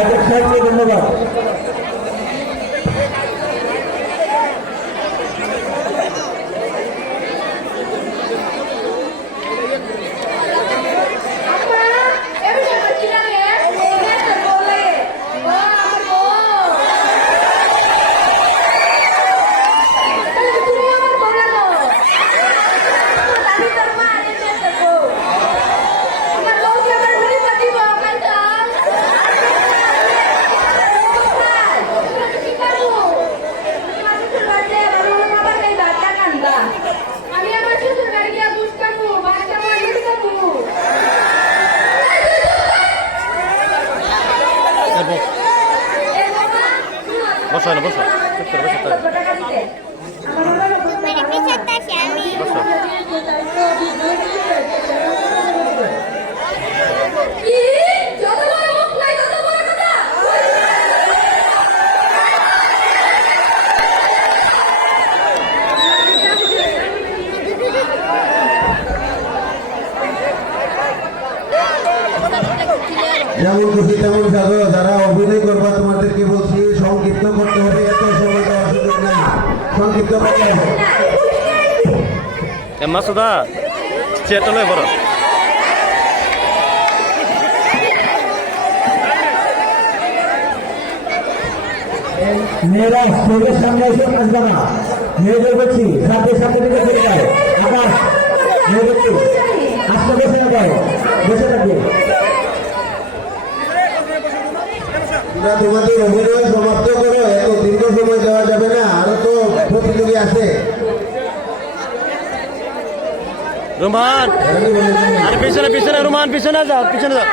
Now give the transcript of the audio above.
জাতীয় সাহেবকে ধন্যবাদ। বসো না বসো যেমন খুশি তেমন সাজো। যারা অভিনয় করবা তোমাদেরকে বলছি সংক্ষিপ্ত করতে হবে, এত সময় দেওয়ার সুযোগ নাই, সংক্ষিপ্ত করতে হবে। মাসুদা চেয়ারটা লয় বড় মেয়েরা স্টেজের সামনে এসে আসবে না, মেয়েদের বলছি সাথে সাথে দিকে চলে যায়। আকাশ মেয়েদের আসতে বসে না যায়, বসে থাকবে। তোমাদের অভিনয় সমাপ্ত করো, এত দীর্ঘ সময় দেওয়া যাবে না, আরো তো প্রতিযোগী আছে। রোমান আর পিছনে পিছনে রোমান পিছনে যাও পিছনে যাও।